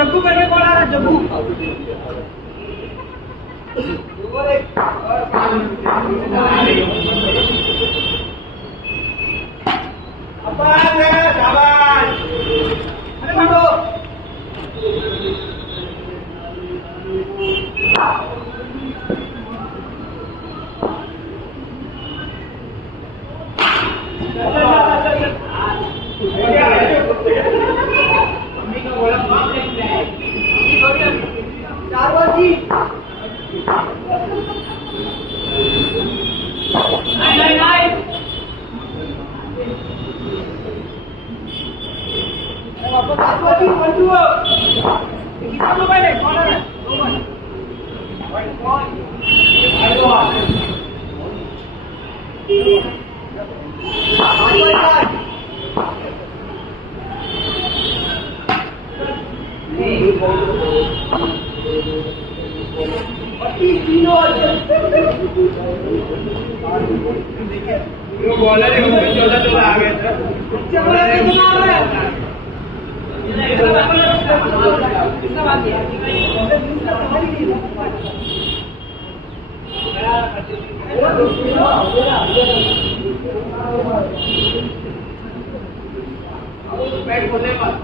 जग्गू करके कौन आ रहा है? Jaggu Hãy subscribe cho kênh Ghiền Mì Gõ để không bỏ lỡ bowler है 14 आ गए बैट खोलने पर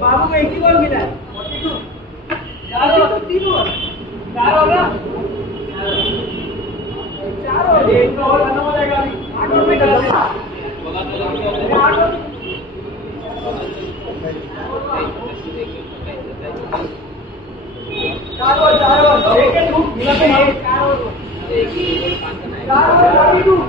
बाबू को एक ही बॉल मिला है। 3 ओवर 4 होगा 4 ओवर एक ओवर खत्म हो जाएगा अभी 8 ओवर में करा देना 8 ओवर 4 ओवर एक एक लूप मिला के 4 ओवर 4 ओवर 42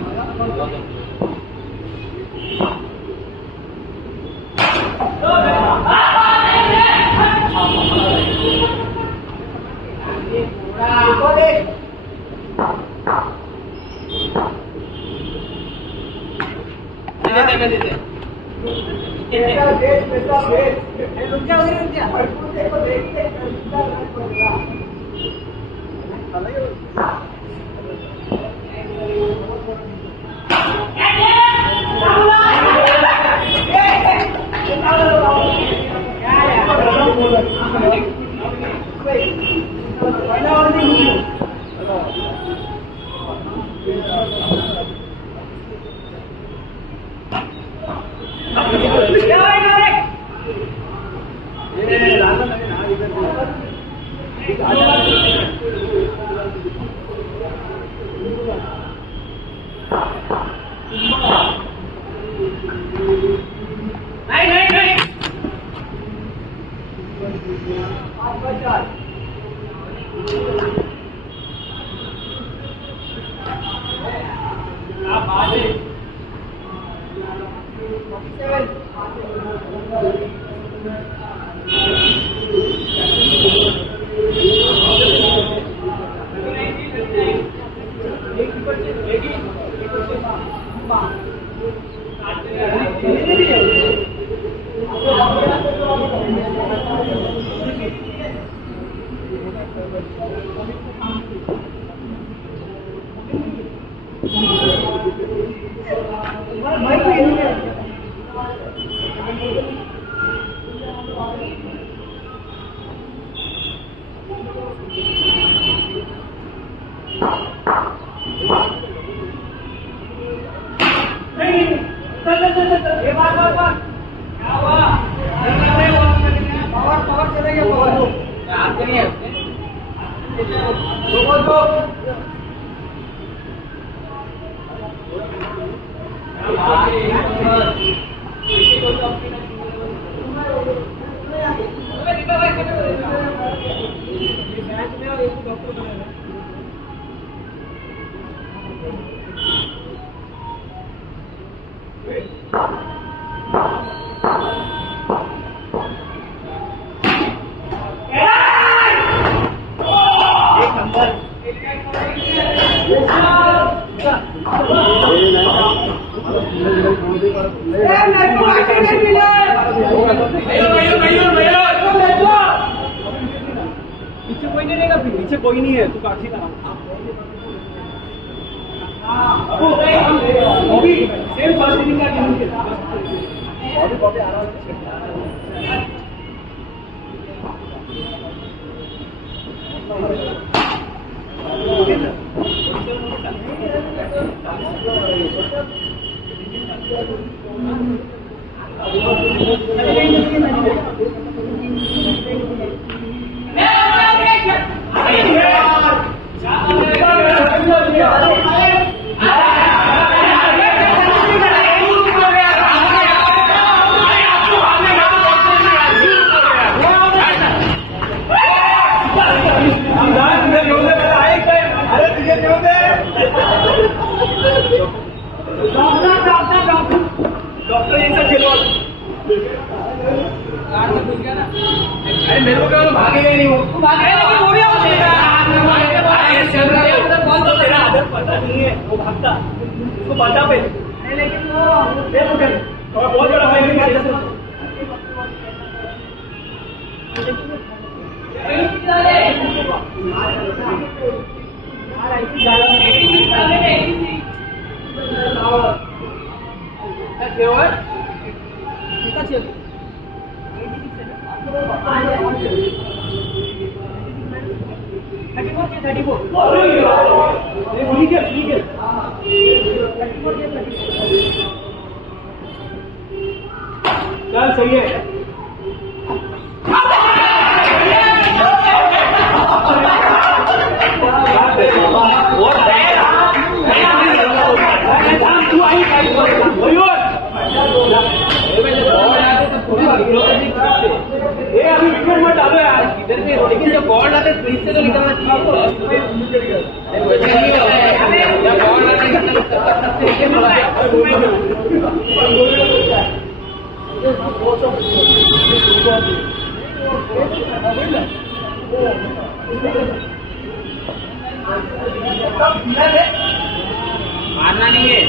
ये बात क्या हुआ? पावर चले गया पावर। आप नहीं है उसने। दो पीछे कोई नहीं है, तू काफी ना सेम फर्स्ट इनिंग का गेम खेला। डॉक्टर यांचा खेळ अरे मेरे को क्या भागेगा नहीं वो भागेगा कि वो भी कौन तो तेरा आदत पता नहीं है वो भागता उसको बता पे नहीं लेकिन वो बहुत बड़ा भाई भी क्या चल सही है अभी विकेट मत डालो यार इधर से लेकिन जब बॉल आते क्रीज से तो निकलना चाहिए वैसे नहीं होता है जब बॉल आते मारना नहीं है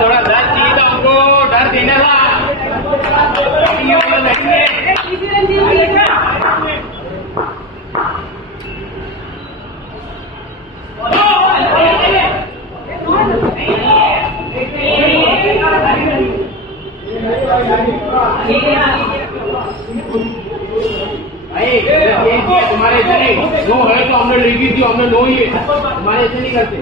थोड़ा डर चाहिए था हमको डर देने का तुम्हारे ऐसे नहीं नो है तो हमने लीगी थी हमने नो ही है तुम्हारे ऐसे नहीं करते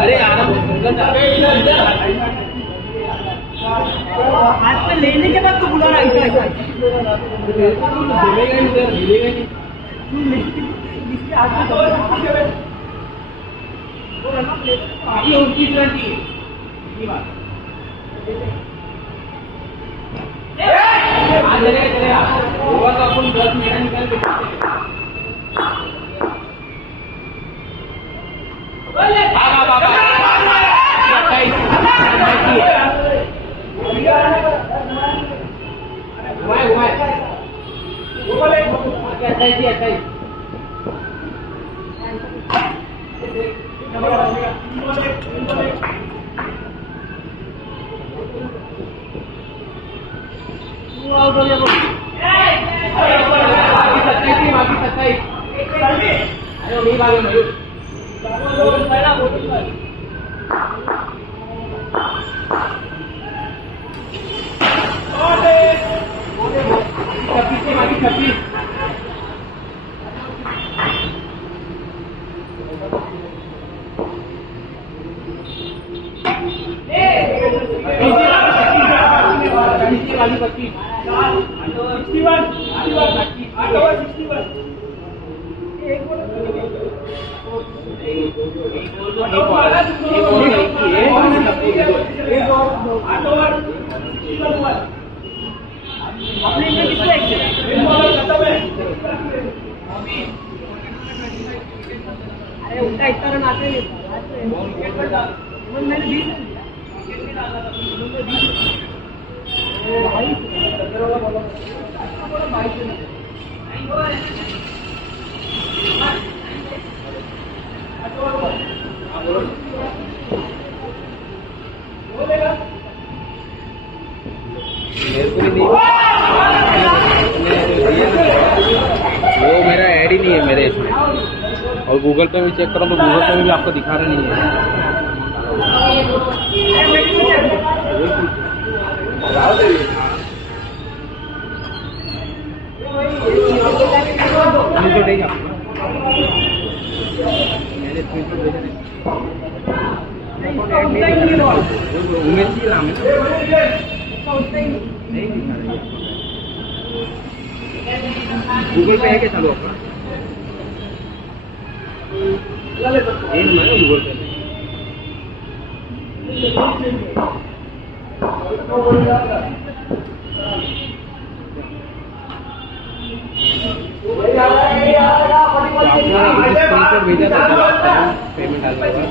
अरे आराम से हाथ पे लेने के बाद तो बुला रहा है ऐसा इसके हाथ में अभी उनकी गारंटी चलेगा होगा तो अपन 10 मिनट निकाल के अरे उनका इतना रन आते नहीं मैंने 20 वो मेरा ऐड ही नहीं है मेरे इसमें, और गूगल पे भी चेक करो तो गूगल पे भी आपको दिखा रहा नहीं है। उमेश जी नाम है नहीं दिखा रही है। गूगल पे है क्या चालू आपका? ये नंबर है गूगल पे। स्क्रीनशॉट भेजा था पेमेंट आ जाएगा।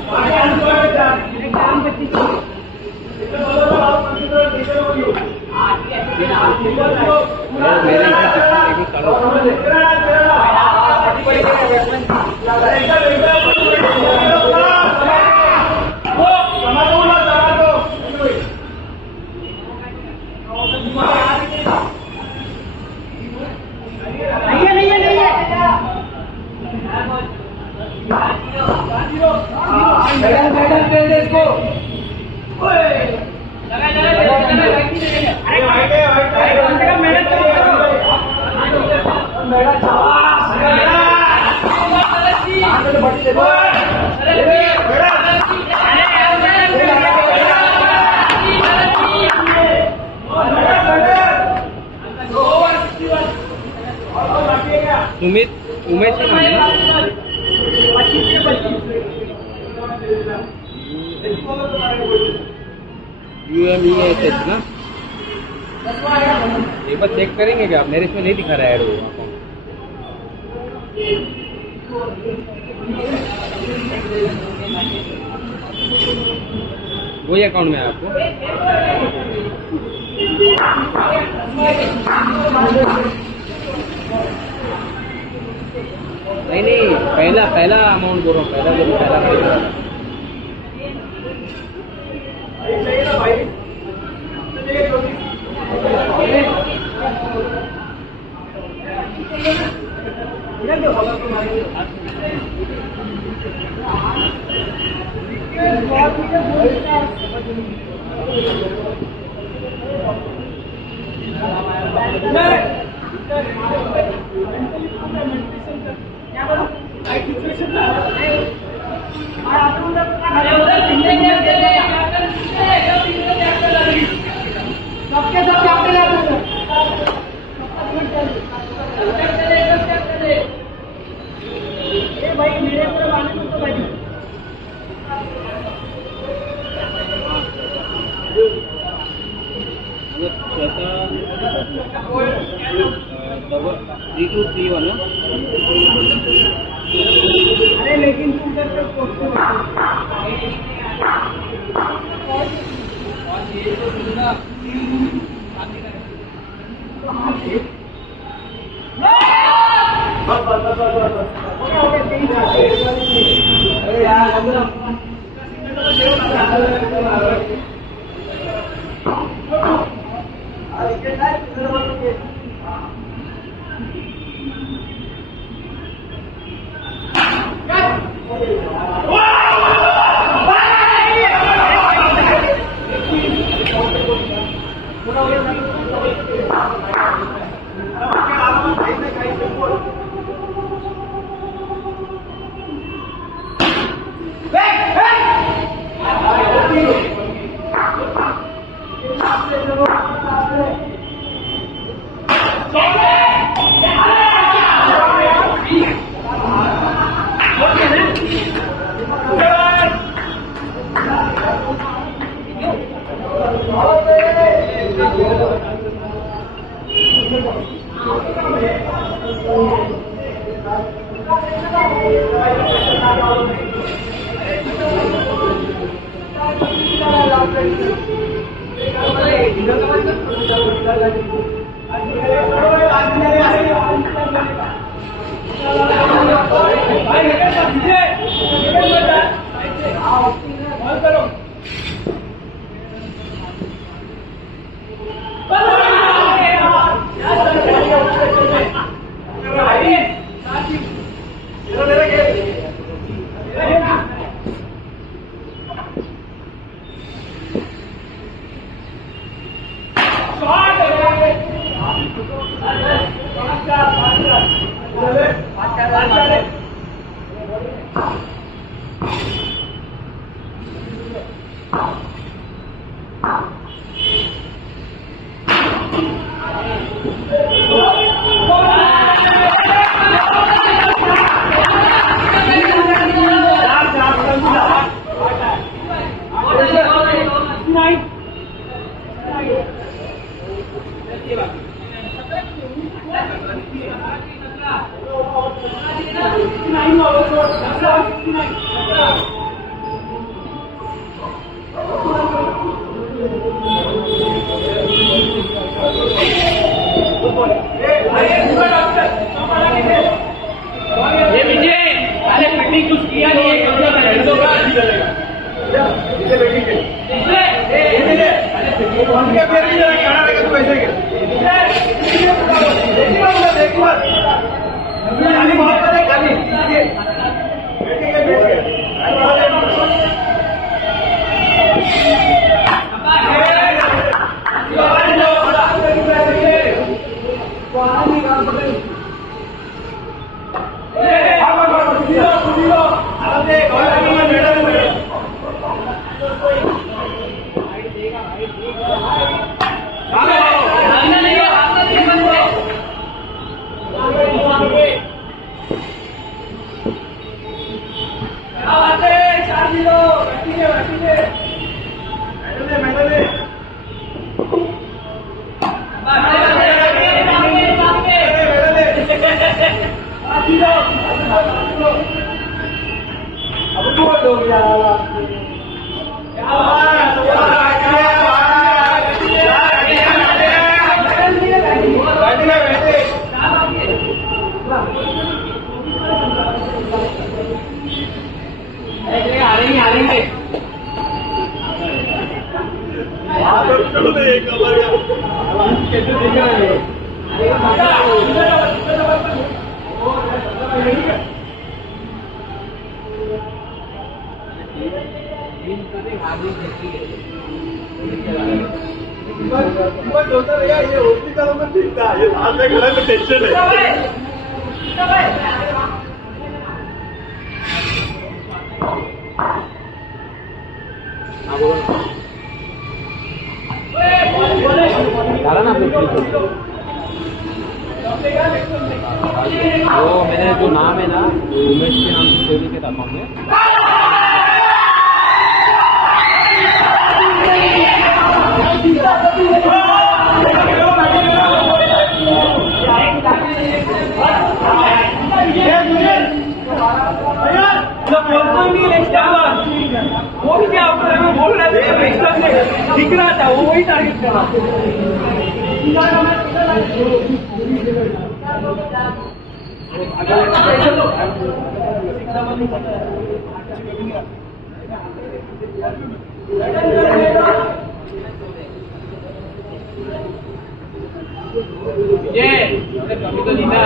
मेरे सुमित उमेश नाम है ना? UMESH ना? एक बार चेक करेंगे क्या आप? मेरे इसमें नहीं दिखा रहा है ऐड वो वही अकाउंट में है आपको? नहीं पहला अमाउंट बोल रहा हूँ, पहला सबके सब आपके लाते भाई मेरे तरफ आने को तो भाई थ्री टू थ्री वन अरे लेकिन तुम कर अरे यार ये विजय अरे फिटिंग कुछ किया नहीं है कब तक हेड दो का उनके पैर भी जरा खड़ा रहेगा तो ऐसे खाली बहुत पता है खाली टेंशन झाला ना वो मैंने जो नाम है ना उमेश के नाम से सेव किया था अकाउंट में वो भी क्या बोल रहे थे दिख रहा था वो वही टारगेट कर रहा कभी तो जीता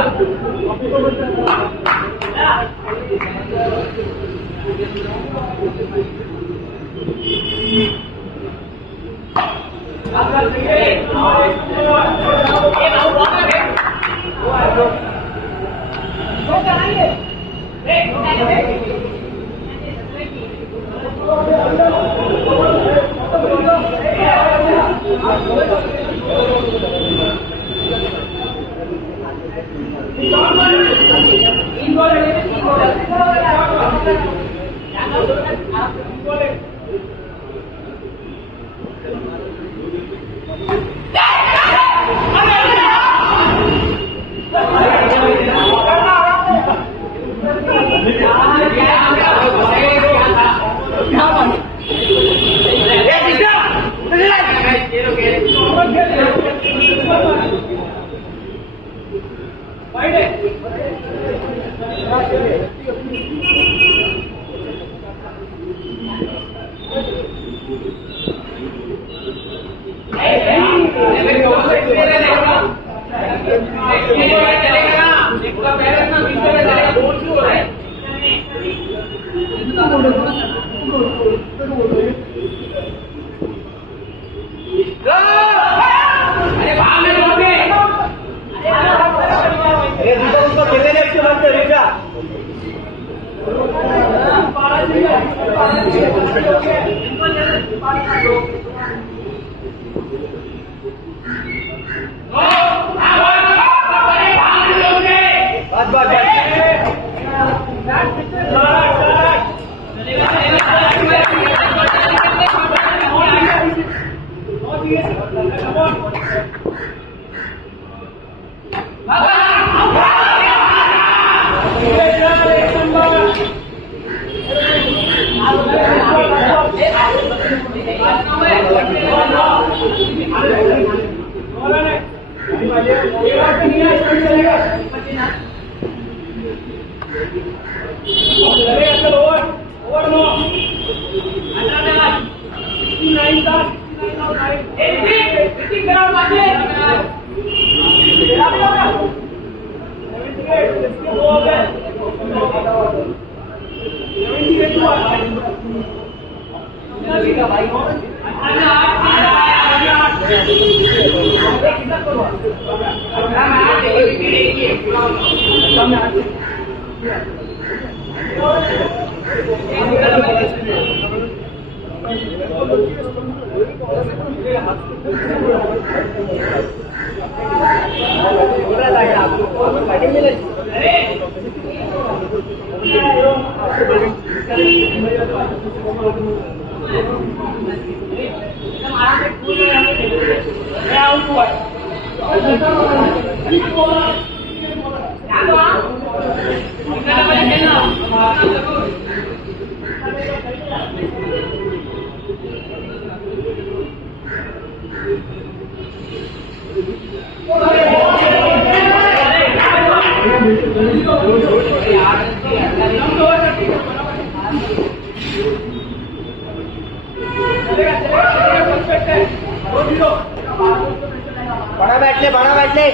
बड़ा बैठले बड़ा बैठले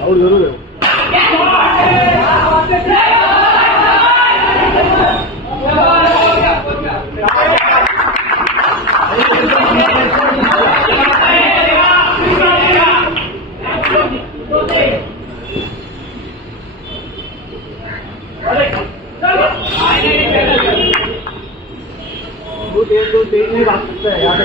और जरूर है दो तीन नहीं बात सकते हैं याद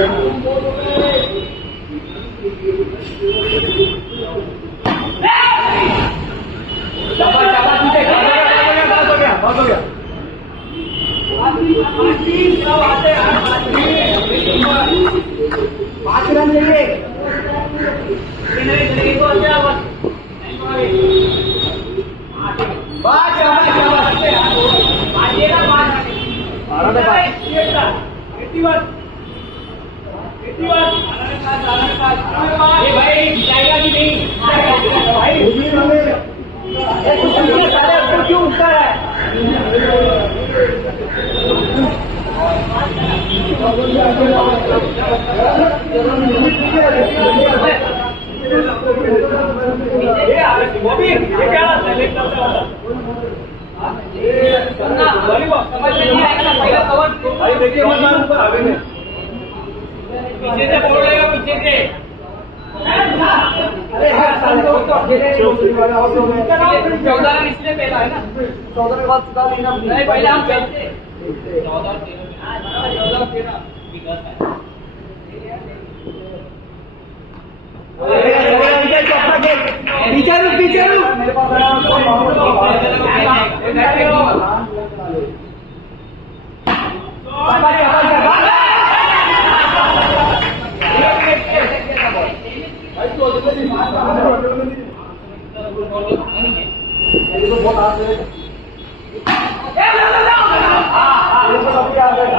पाँच रन चाहिए भाई जाएगा कि नहीं भाई क्यों उठता है देखिए ऊपर आगे में पीछे से बोल रहेगा पीछे से अरे 14 रन इसलिए पहला है ना 14 के बाद सुधा लेना नहीं पहले हम पहले 14 13 पीछे मेरे पास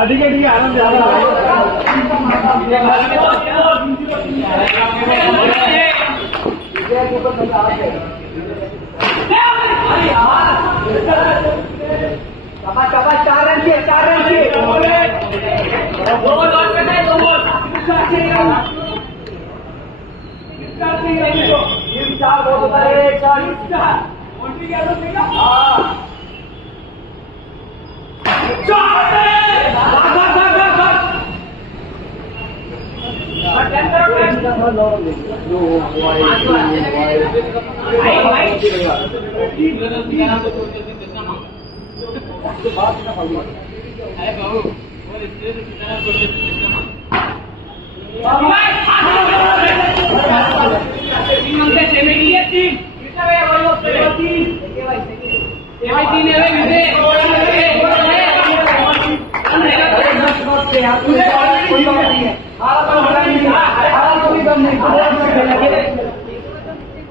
ठीक है आनंद चार रन चाहिए चार बहुत होता है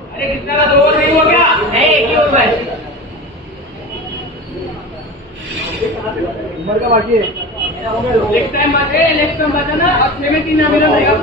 अरे कितना का 2 नहीं हो गया नहीं एक ही ओवर उम्र का बाकी है नेक्स्ट टाइम बचा ना अब 17 मेरा रहेगा